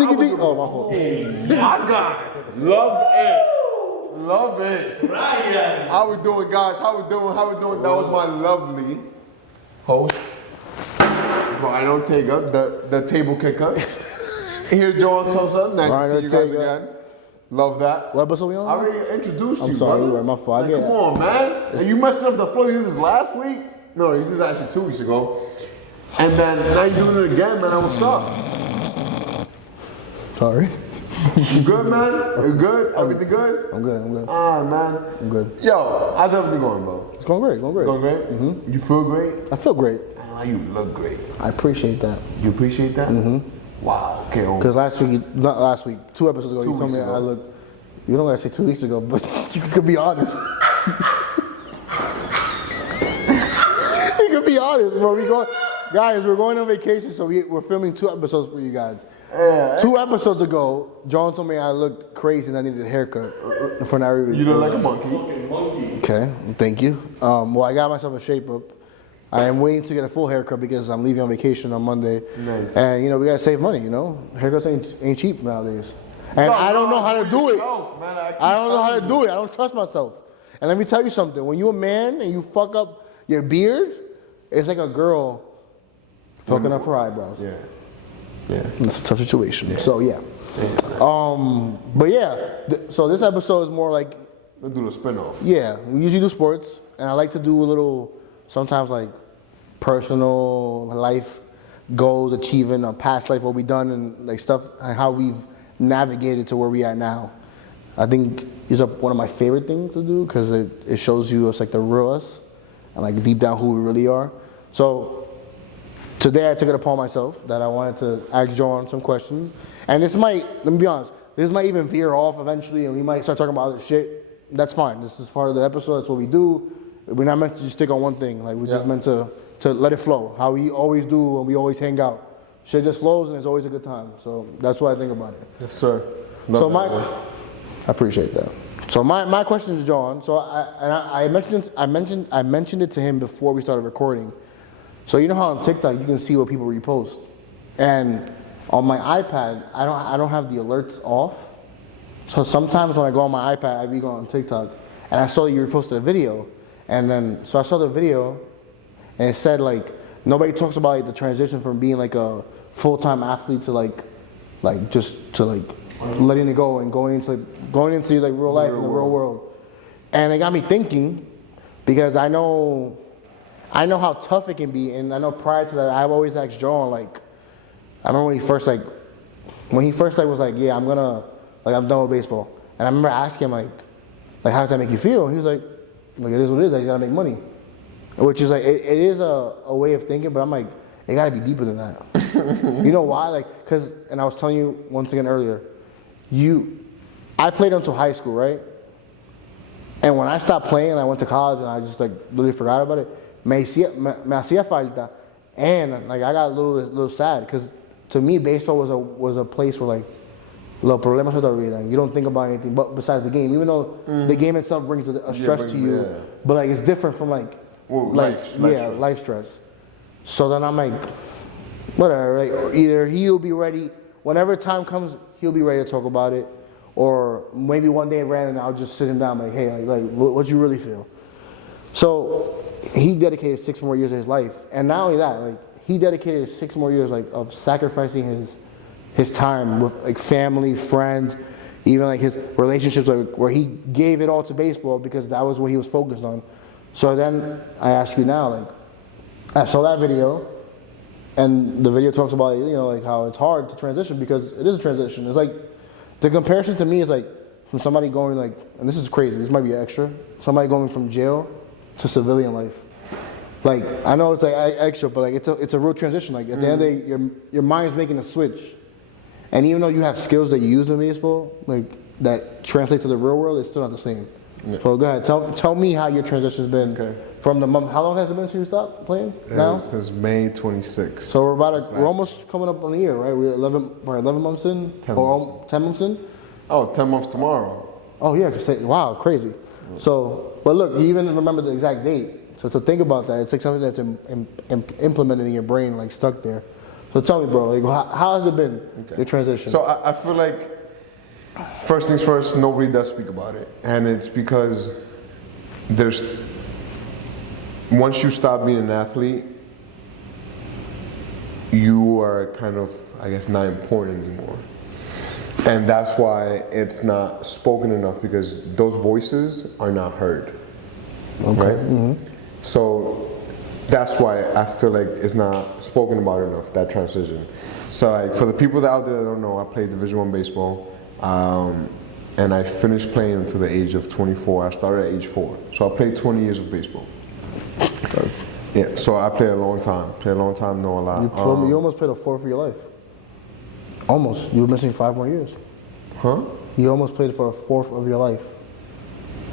Oh, my fault. My God. Love it. Love it. How we doing, guys? How we doing? That was my lovely host, Brian Ortega, the table kicker. Here's Joel Sosa. Nice to see you guys again. Love that. What episode we on? I already introduced you, I'm sorry, brother. right, my fault. Like, come on, man. And you messing up the flow. You did this last week? No, you did this actually 2 weeks ago. And then now you're doing it again, man. What's up? Sorry. You good, man? You good? Everything good? I'm good. All right, man. I'm good. Yo, how's everything going, bro? It's going great. Going great? Mm-hmm. You feel great? I feel great. You look great. I appreciate that. You appreciate that? Mm-hmm. Wow. Okay. Because not last week, 2 episodes ago, you told me I look. You don't gotta say 2 weeks ago, but you could be honest. You could be honest, bro. Guys, we're going on vacation, so we're filming 2 episodes for you guys. Yeah. 2 episodes ago, John told me I looked crazy and I needed a haircut for that review. You look like a monkey. Okay, thank you. Well, I got myself a shape up. I am waiting to get a full haircut because I'm leaving on vacation on Monday. Nice. And, we gotta save money, Haircuts ain't cheap nowadays. And I don't know how to do it. I don't know how to do it. I don't trust myself. And let me tell you something. When you're a man and you fuck up your beard, it's like a girl fucking up her eyebrows. Yeah. It's a tough situation. Yeah. So, yeah. But, so this episode is more like... We'll do a spin-off. Yeah. We usually do sports. And I like to do a little, sometimes like personal life goals, achieving a past life, what we done, and like stuff, and how we've navigated to where we are now. I think it's one of my favorite things to do because it shows you us like the real us and like deep down who we really are. So today I took it upon myself that I wanted to ask John some questions. And this might, let me be honest, this might even veer off eventually and we might start talking about other shit. That's fine. This is part of the episode. That's what we do. We're not meant to just stick on one thing. Like we're just meant to let it flow. How we always do when we always hang out. Shit just flows and it's always a good time. So that's what I think about it. Yes, sir. I appreciate that. So my question is John. So I mentioned it to him before we started recording. So you know how on TikTok you can see what people repost, and on my iPad I don't have the alerts off. So sometimes when I go on my iPad, I be going on TikTok, and I saw that you reposted a video, and then so I saw the video, and it said like nobody talks about like, the transition from being like a full-time athlete to like just to like letting it go and going into like real life in the real world. And it got me thinking because I know how tough it can be, and I know prior to that I've always asked John like I remember when he first was like, yeah, I'm done with baseball. And I remember asking him like how does that make you feel? And he was like it is what it is, I gotta make money. Which is like it is a way of thinking, but I'm like, it gotta be deeper than that. You know why? Like, and I was telling you once again earlier, I played until high school, right? And when I stopped playing, I went to college and I just like literally forgot about it. Me hacía falta, and like I got a little sad because to me baseball was a place where like los problemas se te olvidan. You don't think about anything but besides the game, even though the game itself brings a stress to you. Yeah. But like it's different from life stress. So then I'm like, whatever. Like either he'll be ready whenever time comes, he'll be ready to talk about it, or maybe one day random I'll just sit him down like, hey, like what you really feel. So he dedicated 6 more years of his life, and not only that, like he dedicated 6 more years like of sacrificing his time with like family, friends, even like his relationships, like, where he gave it all to baseball because that was what he was focused on. So then I ask you now, like I saw that video, and the video talks about like how it's hard to transition because it is a transition. It's like the comparison to me is like from somebody going like, and this is crazy, this might be extra, somebody going from jail to civilian life. Like I know it's like extra, but like it's a real transition. Like at the end of the day, your mind's making a switch, and even though you have skills that you use in baseball, like that translate to the real world, it's still not the same. Yeah. So go ahead, tell me how your transition's been from the month. How long has it been since you stopped playing? Now since May 26th. So we're almost coming up on the year, right? We're 11 months in, 10 months in. Oh, 10 months tomorrow. Oh yeah, wow, crazy. So, but look, you even remember the exact date. So to think about that, it's like something that's implemented in your brain, like stuck there. So tell me, bro, like, how has it been, your transition? So I feel like, first things first, nobody does speak about it. And it's because once you stop being an athlete, you are kind of, I guess, not important anymore. And that's why it's not spoken enough, because those voices are not heard. Okay. Right? Mm-hmm. So that's why I feel like it's not spoken about enough, that transition. So like, for the people out there that don't know, I played Division I baseball, and I finished playing until the age of 24. I started at age 4. So I played 20 years of baseball. Yeah, so I played a long time. Know a lot. You almost played a fourth of your life. Almost. You were missing 5 more years. Huh? You almost played for a fourth of your life.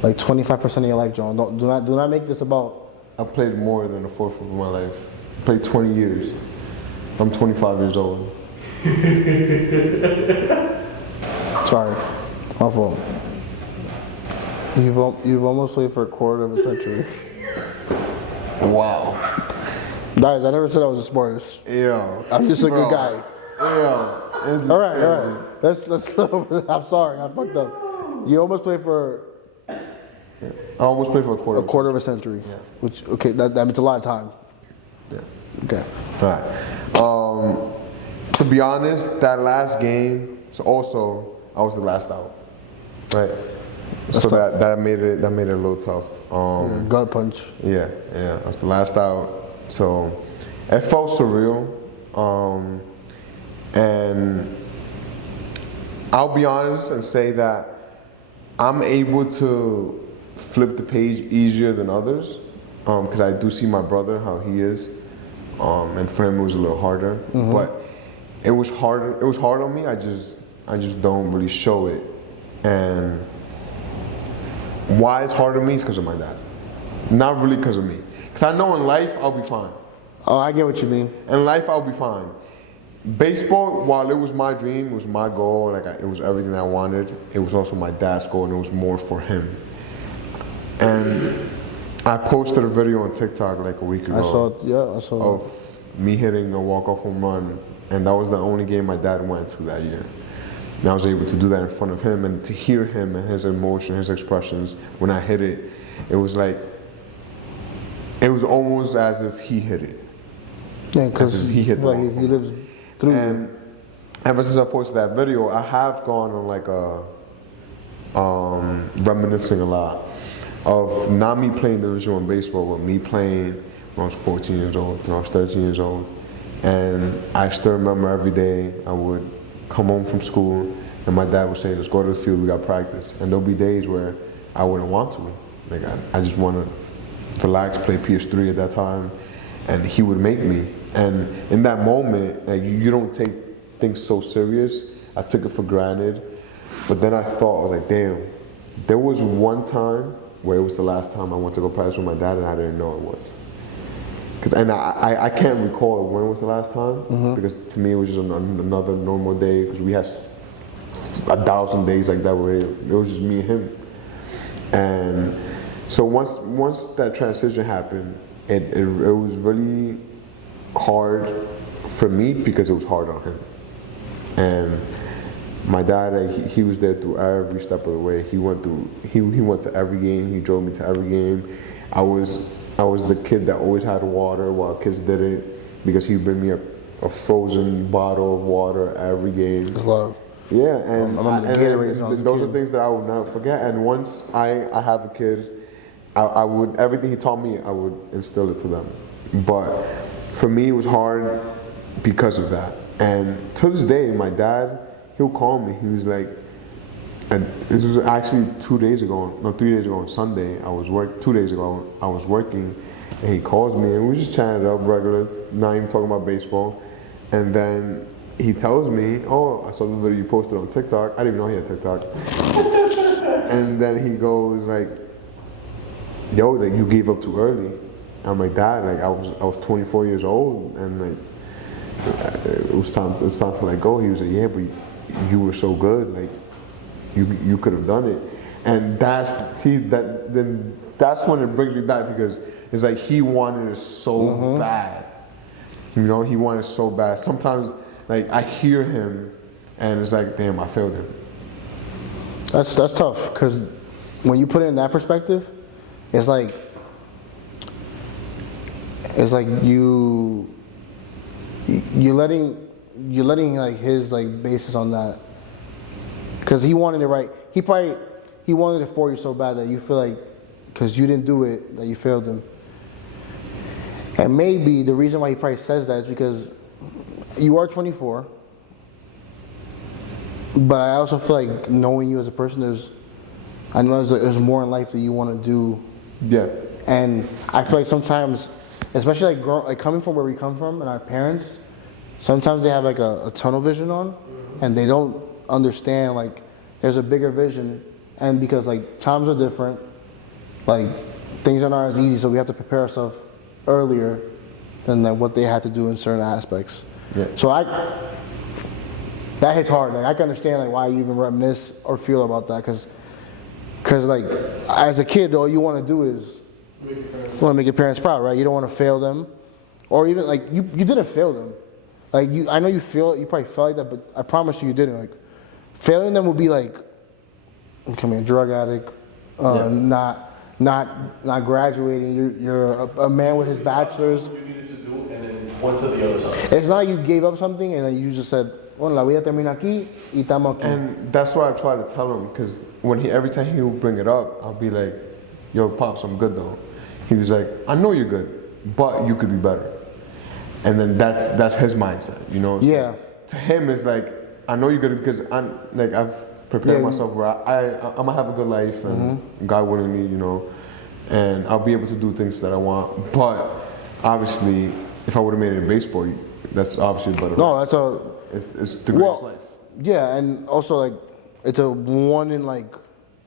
Like 25% of your life, John. Do not make this about. I played more than a fourth of my life. I played 20 years. I'm 25 years old. Sorry, my fault. You've almost played for a quarter of a century. Wow. Guys, I never said I was the smartest. Yeah. I'm just a good guy. Yeah. All right. Let's. I'm sorry, I fucked up. You almost played for I almost played for a quarter. of a century. Yeah. Which that means a lot of time. Yeah. Okay. All right. To be honest, that last game, so also I was the last out, right? So that made it a little tough. Gut punch. Yeah, I was the last out, so it felt surreal. And I'll be honest and say that I'm able to flip the page easier than others, because I do see my brother, how he is, and for him it was a little harder. But it was hard on me. I just don't really show it. And why it's hard on me is because of my dad, not really because of me. Because I know in life I'll be fine. Oh, I get what you mean. In life I'll be fine. Baseball, while it was my dream, it was my goal, it was everything I wanted, it was also my dad's goal, and it was more for him. And I posted a video on TikTok like a week ago. I saw of me hitting a walk-off home run, and that was the only game my dad went to that year. And I was able to do that in front of him, and to hear him and his emotion, his expressions when I hit it, it was almost as if he hit it. Yeah, because he hit the he lives through you. And ever since I posted that video, I have gone on reminiscing a lot of not me playing Division I baseball, but me playing when I was 14 years old, when I was 13 years old. And I still remember every day I would come home from school and my dad would say, let's go to the field, we got practice. And there'll be days where I wouldn't want to. I just want to relax, play PS3 at that time. And he would make me. And in that moment, you don't take things so serious. I took it for granted. But then I thought, I was like, damn, there was one time where it was the last time I went to go practice with my dad and I didn't know it was. And I can't recall when it was the last time, because to me it was just another normal day, because we had 1,000 days like that where it was just me and him. And so once that transition happened, it was really hard for me because it was hard on him. And my dad, he was there through every step of the way. He went to every game. He drove me to every game. I was the kid that always had water while kids didn't, because he'd bring me a frozen bottle of water every game. It's love. Yeah, and those kid. are things that I would never forget. And once I have a kid, I would, everything he taught me, I would instill it to them. But for me, it was hard because of that. And to this day, my dad, he'll call me. He was like, and this was actually 3 days ago on Sunday, 2 days ago, I was working, and he calls me, and we just chatted up regular, not even talking about baseball. And then he tells me, oh, I saw the video you posted on TikTok. I didn't even know he had TikTok. And then he goes like, yo, like, you gave up too early. I'm like, Dad, like I was 24 years old, and like it was time to let go. He was like, yeah, but you were so good, like you could have done it. And that's when it brings me back, because it's like he wanted it so bad. You know, he wanted so bad. Sometimes, like, I hear him, and it's like, damn, I failed him. That's tough, because when you put it in that perspective, it's like you're letting like his like basis on that, because he wanted it right. He wanted it for you so bad that you feel like because you didn't do it that you failed him. And maybe the reason why he probably says that is because you are 24. But I also feel like knowing you as a person, I know there's more in life that you want to do. Yeah. And I feel like sometimes, especially like coming from where we come from and our parents, sometimes they have like a tunnel vision on, and they don't understand like there's a bigger vision. And because like times are different, like things are not as easy, so we have to prepare ourselves earlier than like, what they had to do in certain aspects. Yeah. So that hits hard. Like I can understand like why you even reminisce or feel about that, because like as a kid, all you want to do is you want to make your parents proud, right? You don't want to fail them, or even like you didn't fail them. Like I know you probably felt like that, but I promise you didn't. Like failing them would be like becoming a drug addict, not graduating. You're a man with his bachelor's. You needed to do, and then one to the other side. It's not like you gave up something and then you just said, "Bueno, la vida termina aquí y estamos aquí." And that's what I try to tell him, because every time he would bring it up, I'll be like, "Yo, Pops, I'm good though." He was like, "I know you're good, but you could be better." And then that's his mindset, you know. So Yeah. To him, it's like, "I know you're good because I've prepared myself where I'm gonna have a good life, and God willing me, you know, and I'll be able to do things that I want." But obviously, if I would have made it in baseball, that's obviously better. No, that's It's the greatest life. Yeah, and also like it's a one in like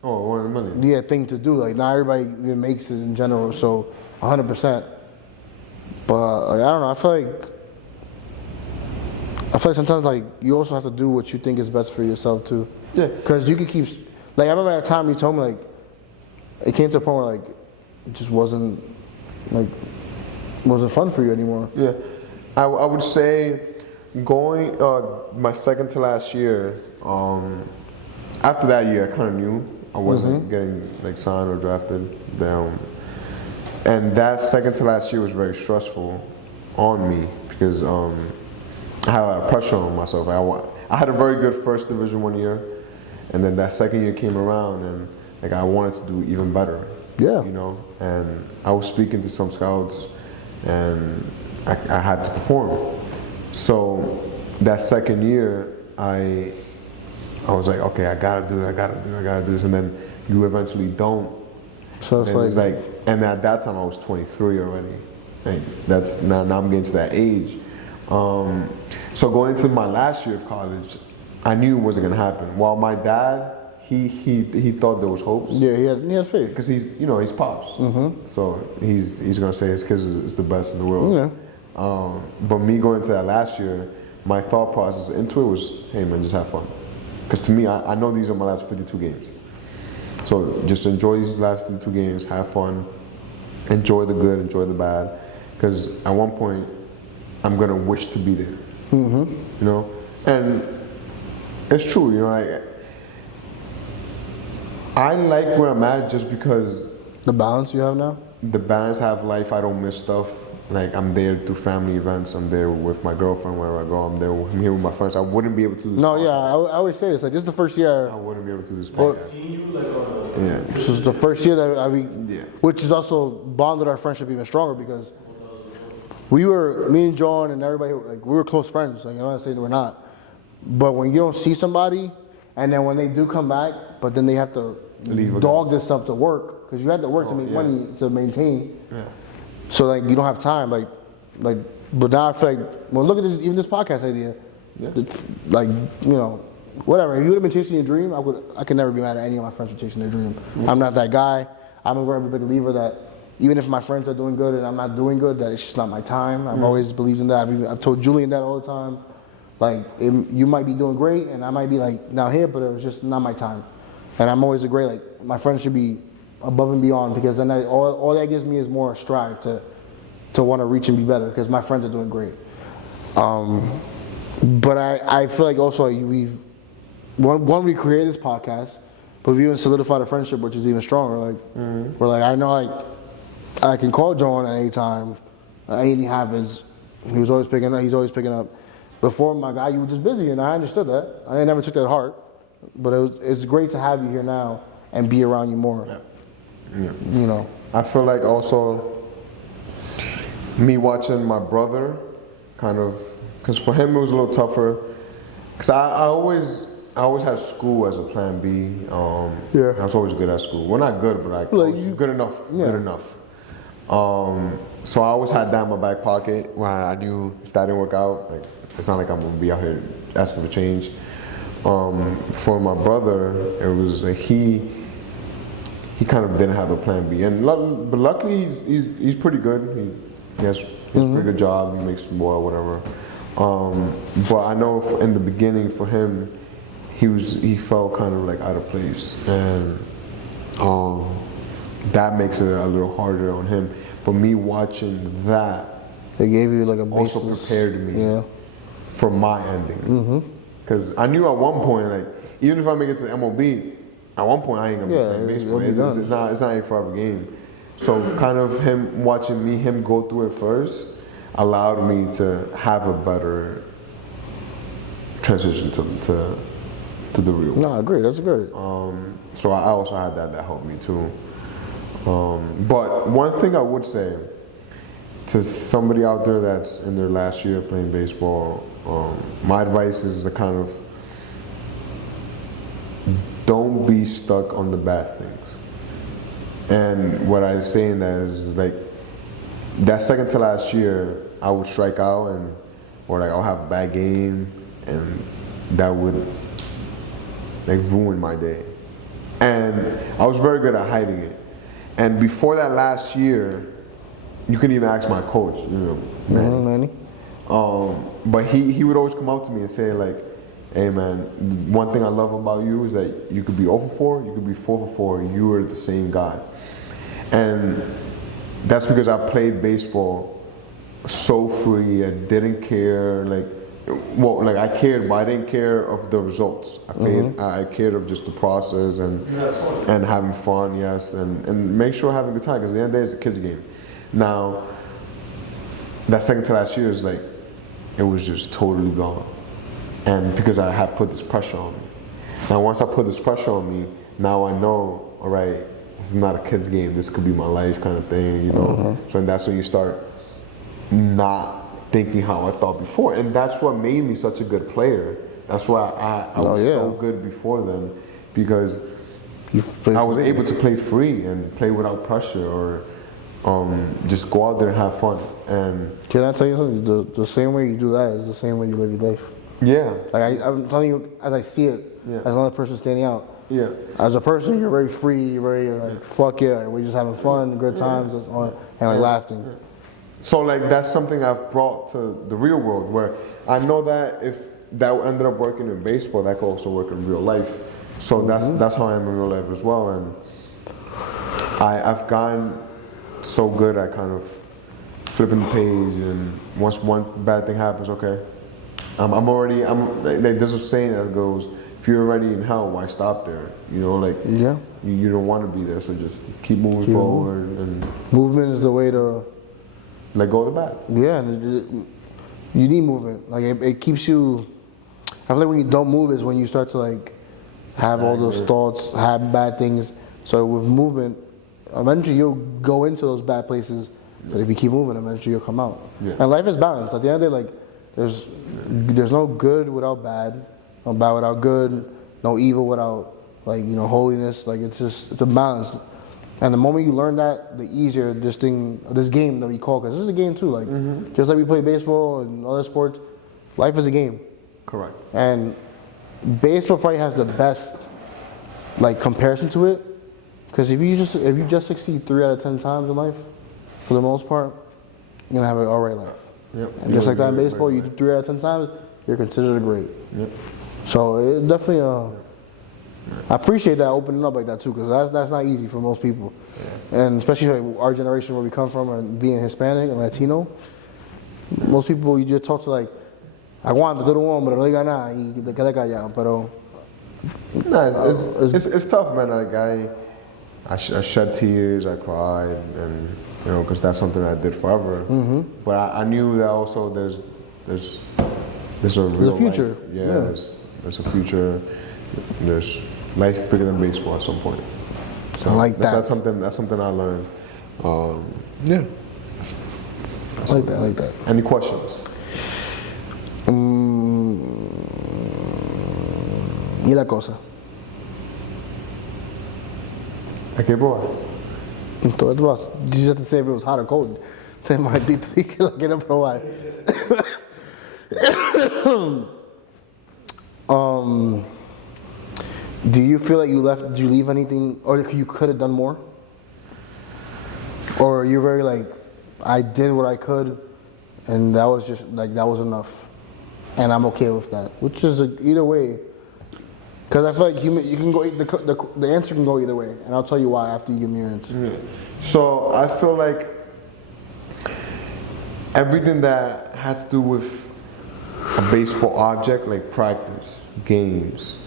$1 million. thing to do. Like not everybody even makes it in general, so 100%. But like, I don't know. I feel like sometimes like you also have to do what you think is best for yourself too. Yeah. Because you could keep like I remember at a time you told me like it came to a point where like it just wasn't fun for you anymore. Yeah, I would say going my second to last year. After that year, I kind of knew I wasn't getting like signed or drafted down, and that second to last year was very stressful on me because I had a lot of pressure on myself. I had a very good first Division I year, and then that second year came around, and like I wanted to do even better. Yeah. You know, and I was speaking to some scouts, and I had to perform. So that second year, I was like, okay, I gotta do this, and then you eventually don't. So it's like, and at that time I was 23 already. Like that's now I'm getting to that age. So going into my last year of college, I knew it wasn't gonna happen. While my dad, he thought there was hopes. Yeah, he had faith. Because he's Pops. So he's gonna say his kids is the best in the world. Yeah. But me going into that last year, my thought process into it was, hey man, just have fun. Because to me, I know these are my last 52 games. So just enjoy these last 52 games, have fun, enjoy the good, enjoy the bad. Because at one point, I'm gonna wish to be there. You know, and it's true. You know, I like where I'm at just because The balance you have now? the balance I have life. I don't miss stuff. Like I'm there through family events. I'm there with my girlfriend wherever I go. I'm here with my friends. I wouldn't be able to do this. No, podcast. yeah, I always say this. Like, this is the first year. I wouldn't be able to do this podcast. Seeing you like on Yeah. This is the first year that Yeah. which is also bonded our friendship even stronger because me and John and everybody, like we were close friends. Like, I'm not saying we're not, but when you don't see somebody, and then when they do come back, but then they have to Leave dog this stuff to work because you had to work to make money to maintain. Yeah. So like you don't have time, like, but now I feel like, well, look at this, even this podcast idea. Yeah. Like, you know, whatever. If you would have been chasing your dream, I could never be mad at any of my friends for chasing their dream. Yeah. I'm not that guy. I'm a very big believer that even if my friends are doing good and I'm not doing good, that it's just not my time. I've always believed in that. I've told Julian that all the time. Like, you might be doing great, and I might be like now here, but it was just not my time. And I'm always like my friends should be above and beyond because then all that gives me is more strive to want to reach and be better because my friends are doing great. But I feel like also we've we created this podcast, but we even solidified a friendship, which is even stronger. Like we're like, I know like I can call John at any time, anything happens. He's always picking up. Before, my guy, you were just busy, and I understood that. I never took that to heart, but it's great to have you here now and be around you more. Yeah. You know. I feel like also me watching my brother, kind of, because for him it was a little tougher. Because I always had school as a plan B. Yeah. I was always good at school. Well, not good, but I was good enough. Yeah. Good enough. So I always had that in my back pocket where I knew if that didn't work out, like it's not like I'm gonna be out here asking for change. For my brother, it was he kind of didn't have a plan B, but luckily he's pretty good. He has a pretty good job. He makes more, whatever. But I know in the beginning for him, he felt kind of like out of place, and that makes it a little harder on him. But me watching that, They gave you like a basis. also prepared me Yeah. for my ending. Because I knew at one point, like, even if I make it to the MLB, at one point I ain't gonna be playing baseball. It's not a forever game. So kind of watching him go through it first allowed me to have a better transition to the real. No, I agree. That's great. So I also had that helped me too. But one thing I would say to somebody out there that's in their last year of playing baseball, my advice is to kind of don't be stuck on the bad things. And what I say in that is like that second to last year, I would strike out or like I'll have a bad game, and that would like ruin my day. And I was very good at hiding it. And before that last year, you can even ask my coach, Manny. But he would always come up to me and say like, hey man, one thing I love about you is that you could be 0 for 4, you could be 4 for 4, you are the same guy. And that's because I played baseball so free and didn't care, I cared, but I didn't care of the results. I cared of just the process and having fun, yes, and make sure having a good time, because at the end of the day, it's a kid's game. Now, that second to last year is like, it was just totally gone. And because I had put this pressure on me. Now, once I put this pressure on me, now I know, all right, this is not a kid's game, this could be my life kind of thing, So that's when you start not thinking how I thought before. And that's what made me such a good player. That's why I was so good before then, because I was able to play free and play without pressure, or just go out there and have fun. And can I tell you something? The same way you do that is the same way you live your life. yeah, Like I'm telling you, as I see it, as another person standing out. yeah. As a person, you're very free. You're very like, fuck yeah, we're just having fun, good times, and like laughing. So like that's something I've brought to the real world, where I know that if that ended up working in baseball, that could also work in real life. So that's how I am in real life as well. And I've gotten so good at kind of flipping the page, and once one bad thing happens, okay, there's a saying that goes, if you're already in hell, why stop there? You don't want to be there, so just keep moving forward. And movement is the way to let go of the bad. Yeah, you need movement. Like it keeps you. I feel like when you don't move is when you start to like have all those thoughts, have bad things. So with movement, eventually you'll go into those bad places. But if you keep moving, eventually you'll come out. Yeah. And life is balanced. At the end of the day, like there's no good without bad, no bad without good, no evil without holiness. Like it's a balance. And the moment you learn that, the easier this game that we call, because this is a game too. Like just like we play baseball and other sports, life is a game. Correct. And baseball probably has the best comparison to it, because if you just succeed 3 out of 10 times in life, for the most part, you're gonna have an alright life. Yep. And just like that in baseball, you do 3 out of 10 times, you're considered a great. Yep. So it definitely. I appreciate that opening up like that too, because that's not easy for most people, and especially our generation where we come from and being Hispanic and Latino. Most people you just talk to Aguanta, tú eres un hombre, no diga nada y te quedes callado, pero... No, it's tough, man. Like I shed tears, I cried, and you know, because that's something I did forever. Mm-hmm. But I knew that also there's a real future. life. Yeah. There's a future. There's life bigger than baseball at some point. So I like that. That's something I learned. Yeah. I like that. Any questions? Y la cosa. ¿A qué boy? Entonces, tú vas, you just have to say if it was hot or cold. Say, maldito, y que la quiero probar. Do you feel like did you leave anything, or you could have done more? Or you're very like, I did what I could, and that was just, like, that was enough. And I'm okay with that. Which is, either way. Because I feel like you can go, the answer can go either way. And I'll tell you why after you give me your answer. Yeah. So I feel like everything that had to do with a baseball object, like practice, games,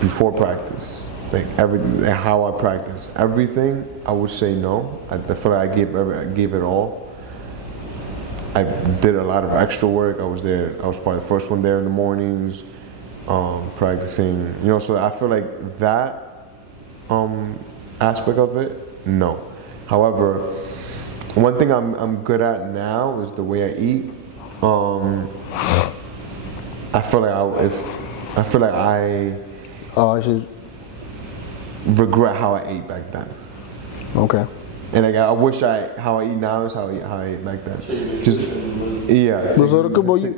before practice, like everything, like how I practice, everything, I would say no. I feel like I gave it all. I did a lot of extra work. I was probably the first one there in the mornings, practicing. You know, so I feel like that aspect of it, no. However, one thing I'm good at now is the way I eat. I feel like I should. regret how I ate back then. Okay. And like, I wish how I eat now is how I ate back then. So your Just, nutrition yeah.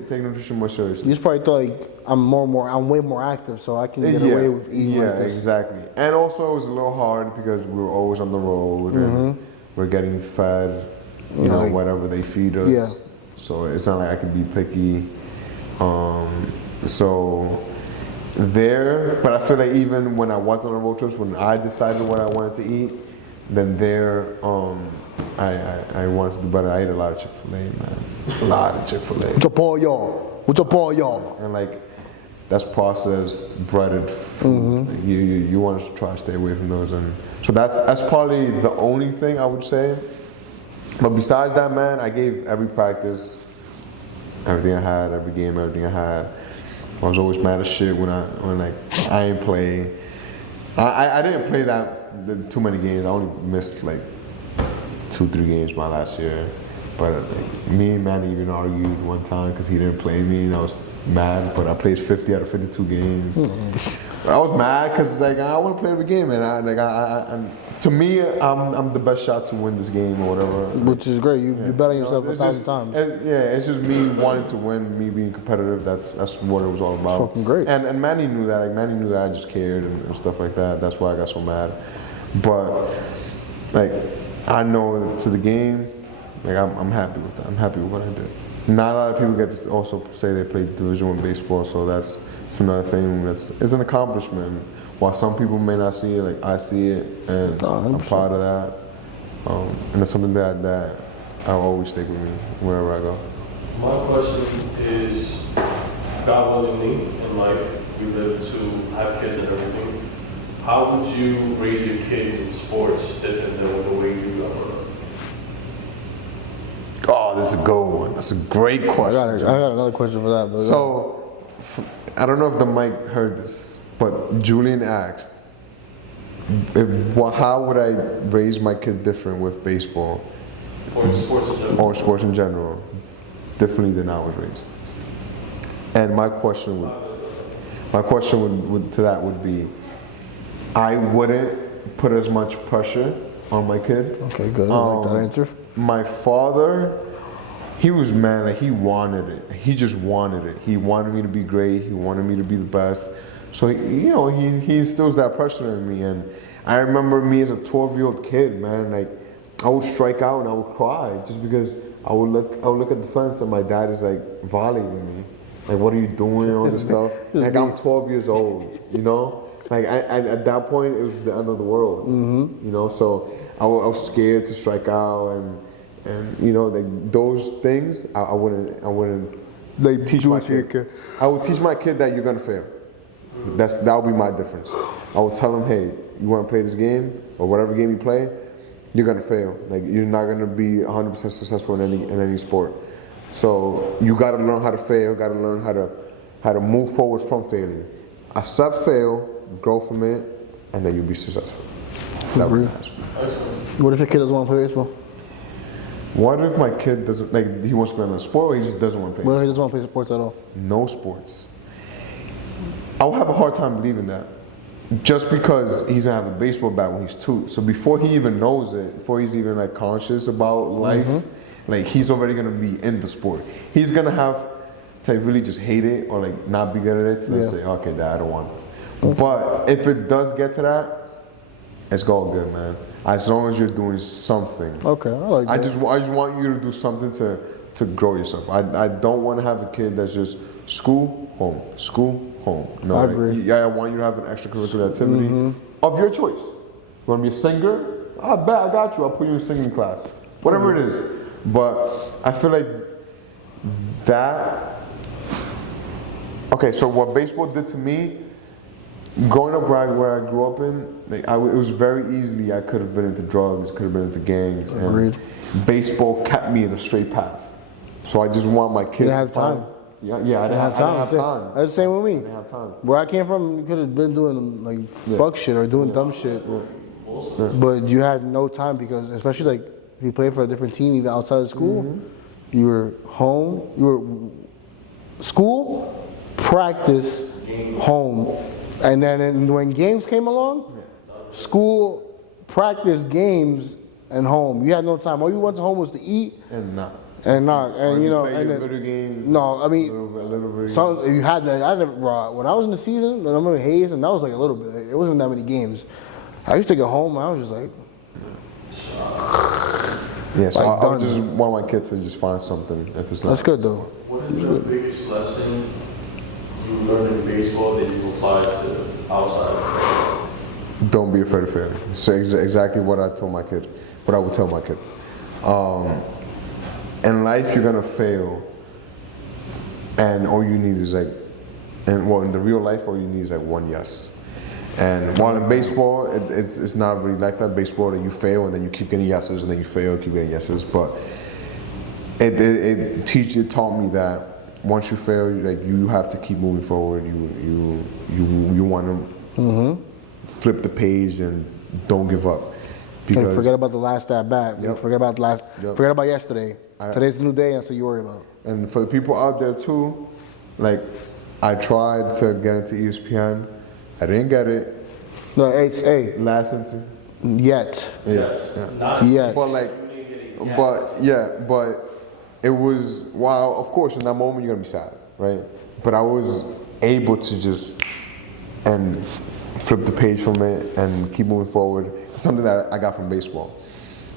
Take nutrition more seriously. You just probably thought like I'm way more active, so I can get away with eating yeah, like this. exactly. And also it was a little hard because we were always on the road and we're getting fed, you know, Like- whatever they feed us. Yeah. So it's not like I could be picky. So there, but I feel like even when I wasn't on road trips, when I decided what I wanted to eat, then there, I wanted to do better. I ate a lot of Chick-fil-A, man. A lot of Chick-fil-A. Mucho pollo. And like, that's processed, breaded food. Like, you want to try to stay away from those, and so that's probably the only thing I would say. But besides that, man, I gave every practice, everything I had, every game, everything I had. I was always mad as shit when I didn't play. I didn't play too many games. I only missed like 2-3 games my last year. But like, me and Manny even argued one time because he didn't play me, and I was mad. But I played 50 out of 52 games. But I was mad because like I want to play every game, and to me, I'm the best shot to win this game or whatever. Which is great. You bet on yourself It's 1,000 just- times. And yeah, it's just me wanting to win, me being competitive. That's what it was all about. Fucking great. And Manny knew that. Like Manny knew that I just cared and stuff like that. That's why I got so mad. But like I know that to the game, like I'm happy with that. I'm happy with what I did. Not a lot of people get to also say they played Division I baseball, so that's another thing it's an accomplishment. While some people may not see it, like I see it, and I'm 100%. proud of that. And it's something that I'll always stick with me wherever I go. My question is, God willingly, in life, we live to have kids and everything. How would you raise your kids in sports different than the way you grew up? Oh, that's a good one. That's a great I question. got another question for that. But So, I don't know if the mic heard this, but Julian asked, how would I raise my kid different with baseball Or in sports in general? or sports in general, differently than I was raised? And my question would to that would be, I wouldn't put as much pressure on my kid. okay, good. I like that answer. My father, he was mad. Like he wanted it. He just wanted it. He wanted me to be great. He wanted me to be the best. So he instills that pressure in me. And I remember me as a 12-year-old kid, man. Like I would strike out and I would cry just because I would look at the fence and my dad is like volleying me. Like, what are you doing? All this stuff. Like I'm 12 years old. You know. Like at that point, it was the end of the world. You know. So I was scared to strike out and you know, like those things I wouldn't Like teach do my it to your kid. I will teach my kid that you're gonna fail. That will be my difference. I will tell him, hey, you want to play this game or whatever game you play, you're gonna fail. Like you're not gonna be 100% successful in any sport. So you gotta learn how to fail. Gotta learn how to move forward from failure. Accept fail, grow from it, and then you'll be successful. That would be nice. What if your kid doesn't want to play baseball? What if my kid doesn't like? He wants to play on a sport, or he just doesn't want to play? What if he doesn't want to play sports at all? No sports. I will have a hard time believing that. Just because he's gonna have a baseball bat when he's 2. So before he even knows it, before he's even like conscious about life, like he's already gonna be in the sport. He's gonna have to really just hate it or like not be good at it to then say, okay, Dad, I don't want this. But if it does get to that, it's all good, man. As long as you're doing something. Okay, I like that. I just want you to do something to grow yourself. I don't want to have a kid that's just school, home, school, home. No, I agree. Yeah, I want you to have an extracurricular activity of your choice. You want to be a singer? I bet I got you. I'll put you in singing class. Whatever it is. But I feel like that. Okay, so what baseball did to me, growing up where I grew up in, like it was very easily I could have been into drugs, could have been into gangs. Agreed. And baseball kept me in a straight path. So I just want my kids didn't to have time. Yeah, I didn't have time. That's the same with me. I didn't have time. Where I came from, you could have been doing like fuck shit or doing dumb shit, but you had no time because, especially like if you played for a different team, even outside of school, you were home, you were school, practice, home, and then when games came along, school, practice, games, and home. You had no time. All you went to home was to eat and you know, play and your then, video games, no, I mean, little some if you had that. I never when I was in the season. I remember Hayes, and that was like a little bit. It wasn't that many games. I used to get home, and I was just like, yeah. So like I would done. just want my kids to just find something if it's not. that's good though. What is the biggest lesson you learned in baseball that you apply to outside? Don't be afraid of failure. So exactly what I told my kid, what I would tell my kid. In life, you're gonna fail, and all you need is in the real life, all you need is one yes. And while in baseball, it's not really like that. Baseball, that you fail and then you keep getting yeses, and then you fail, keep getting yeses. But it taught me that once you fail, you have to keep moving forward. You want to flip the page and don't give up. Like forget about the last at bat. Yep. Forget about Forget about yesterday. Today's a new day, and that's what you worry about. And for the people out there too, I tried to get into ESPN. I didn't get it. No, it's Last interview. yet. Yes. Yeah. Not Yet. But but it was, while of course in that moment you're gonna be sad, right? But I was able to just and flip the page from it and keep moving forward. It's something that I got from baseball.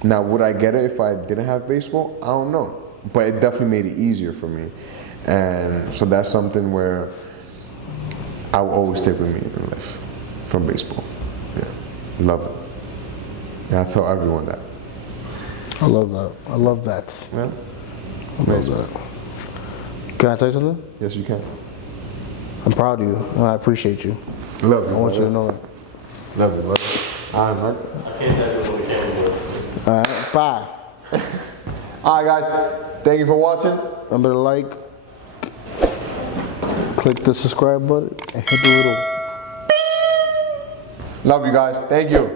Now, would I get it if I didn't have baseball? I don't know. But it definitely made it easier for me. And so that's something where I will always take with me in life from baseball. Yeah. Love it. Yeah, I tell everyone that. I love that. I love that. Yeah. I love that. Can I tell you something? Yes, you can. I'm proud of you. And I appreciate you. Love you. I want you to know that. Love you, brother. All right, man. I can't tell you what the camera was. All right, bye. All right, guys. Thank you for watching. Remember to like, click the subscribe button, and hit the little. Love you guys. Thank you.